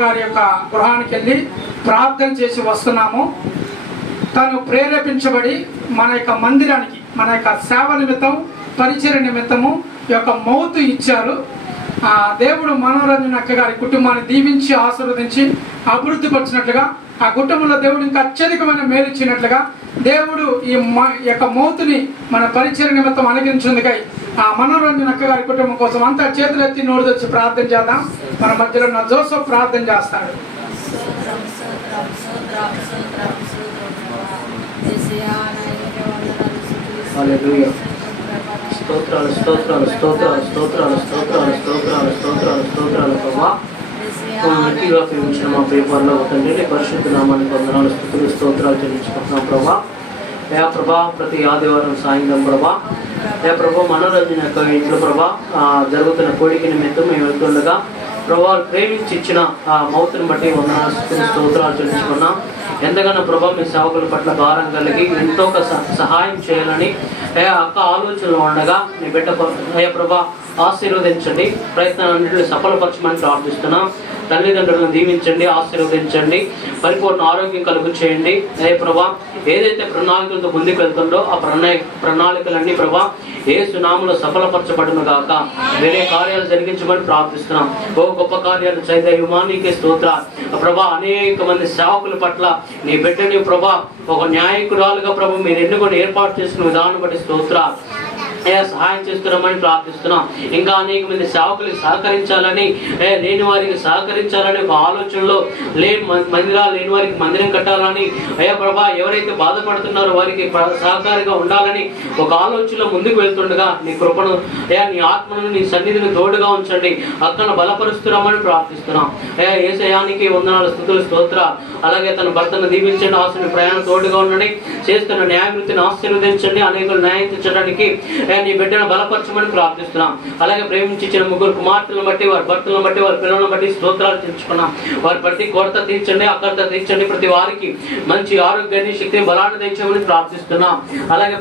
గారి యొక్క గృహానికి వెళ్ళి ప్రార్థన చేసి వస్తున్నాము. తను ప్రేరేపించబడి మన యొక్క మందిరానికి, మన యొక్క సేవ నిమిత్తం, పరిచయ నిమిత్తము ఈ యొక్క మౌతు ఇచ్చారు. దేవుడు మనోరంజన్ అక్క గారి కుటుంబాన్ని దీవించి ఆశీర్వదించి అభివృద్ధి పరిచినట్లుగా, ఆ కుటుంబంలో దేవుడు ఇంకా అత్యధికమైన మేలు ఇచ్చినట్లుగా దేవుడు ఈ యొక్క మౌతుని మన పరిచయ నిమిత్తం అనుగ్రహించేందుకై ఆ మనోరంజన్ అక్క గారి కుటుంబం కోసం అంతా చేతులెత్తి నోరు తెచ్చి ప్రార్థన చేద్దాం. మన మధ్యలో ఉన్న జోసఫ్ ప్రార్థన చేస్తాడు. స్తోత్రాలు స్తోత్రాలు స్తోత్రాలు స్తోత్రాలు స్తోత్రాలు స్తోత్రాలు స్తోత్రాలు స్తోత్రాలు ప్రభా. మంచిగా ప్రేమించిన మా పేపర్లో తండ్రి పరిశుద్ధ నామానికి వందనాలు స్తుతులు స్తోత్రాలు చెల్లించుకుంటున్నాం ప్రభా. ప్రభా ప్రతి ఆదివారం సాయంత్రం ప్రభా ప్రభా మనోరంజన యొక్క ఇంట్లో ప్రభా జరుగుతున్న కోడికి నిమిత్తం మేము వెళ్తుండగా ప్రభా ప్రేమించి ఇచ్చిన ఆ మౌతుని బట్టి వందనాలు స్తుతులు స్తోత్రాలు చెల్లించుకున్నాం. ఎంతగానో ప్రభా మీ సేవకుల పట్ల భారం కలిగి ఎంతో సహాయం చేయాలని అక్క ఆలోచనలు ఉండగా మీ బిడ్డ ప్రభా ఆశీర్వదించండి, ప్రయత్నాలన్నింటినీ సఫలపరచమని ప్రార్థిస్తున్నాం. తల్లిదండ్రులను దీవించండి, ఆశీర్వదించండి, పరిపూర్ణ ఆరోగ్యం కలుగు చేయండి. ప్రభా ఏదైతే ప్రణాళికలతో ముందుకు వెళ్తుందో ఆ ప్రణాళికలన్నీ ప్రభా యేసు నామములో సఫలపరచబడును గాక. వేరే కార్యాలు జరిగించమని ప్రార్థిస్తున్నాం. ఓ గొప్ప కార్యాలు చైతన్యమానికి స్తోత్ర ప్రభా. అనేక మంది సేవకుల పట్ల నీ బిడ్డని ప్రభా ఒక న్యాయకురాలుగా ప్రభు మీరు ఎన్నుకొని ఏర్పాటు చేసిన విధానం బట్టి స్తోత్ర సహాయం చేస్తున్నామని ప్రార్థిస్తున్నాం. ఇంకా అనేక మంది సేవకులకు సహకరించాలని, లేని వారికి సహకరించాలని ఒక ఆలోచనలో మందిరాలు లేని వారికి మందిరం కట్టాలని, ప్రభా ఎవరైతే బాధపడుతున్నారో వారికి సహకారిగా ఉండాలని ఒక ఆలోచనలో ముందుకు వెళ్తుండగా నీ కృపను నీ ఆత్మను నీ సన్నిధిని తోడుగా ఉంచండి. అక్కను బలపరుస్తున్నామని ప్రార్థిస్తున్నాం. యేసయానికి వందనాలు స్తుతులు స్తోత్ర. అలాగే తన భర్తను దీవించండి, ఆశని ప్రయాణం తోడుగా ఉండండి, చేస్తున్న న్యాయవృత్తిని ఆశీర్వదించండి, అనేకులు న్యాయం తెచ్చడానికి నీ బిడ్డను బలపరచమని ప్రార్థిస్తున్నాం. అలాగే ప్రేమించి ఇచ్చిన ముగ్గురు కుమార్తెలను బట్టి, వారి భర్తలను బట్టి, వారి పిల్లలను బట్టి స్తోత్రాలు తెచ్చుకున్నాం. వారి ప్రతి కొరత తీర్చండి, అక్కరత తీర్చండి, ప్రతి వారికి మంచి ఆరోగ్యాన్ని, శక్తిని, బలాన్ని తెచ్చమని ప్రార్థిస్తున్నాం. అలాగే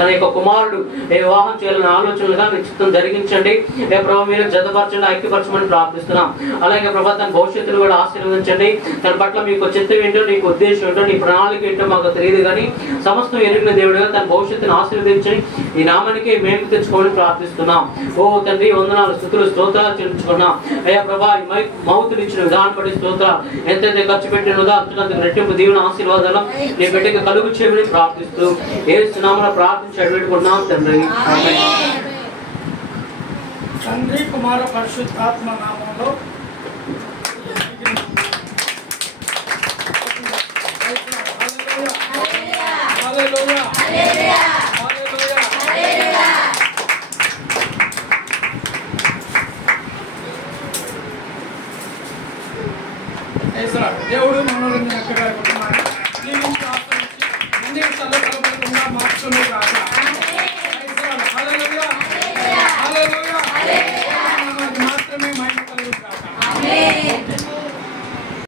తన యొక్క కుమారుడు వివాహం చేయాలని ఆలోచనలుగా మీ చిత్తం జరిగించండి. ప్రభావ మీరు జతపరచండి, ఐక్యపరచమని ప్రార్థిస్తున్నాం. అలాగే ప్రభావ తన భవిష్యత్తును కూడా ఆశీర్వదించండి. తన పట్ల మీకు చిత్తం ఏంటో, నీకు ఉద్దేశం ఏంటో, నీ ప్రణాళిక ఏంటో మాకు తెలియదు కానీ సమస్తం ఎరిగిన దేవుడుగా తన భవిష్యత్తును ఆశీర్వదించండి. ఈ నామానికి మేము తెచ్చుకోవాలని ప్రార్థిస్తున్నాం. ఓ తండ్రి వందనాలు స్తుతులు స్తోత్రాలు చెల్లించుకున్నాం. అయ్యా ప్రభా మౌతులు ఇచ్చిన విధానం బట్టి స్తోత్రాలు. ఎంతైతే ఖర్చు పెట్టినదో అంతకంత రెట్టింపు దీవెన ఆశీర్వాదాలు నీ బిడ్డకి కలుగు చేయమని ప్రార్థిస్తూ యేసు నామములో ప్రార్థించి అడుగుతున్నాం తండ్రి. తండ్రి కుమార పరిశుద్ధాత్మ నామములో దేవుడు మనోరంజన్ అక్క గారి కుటుంబాన్ని మార్చుకునే కాదు.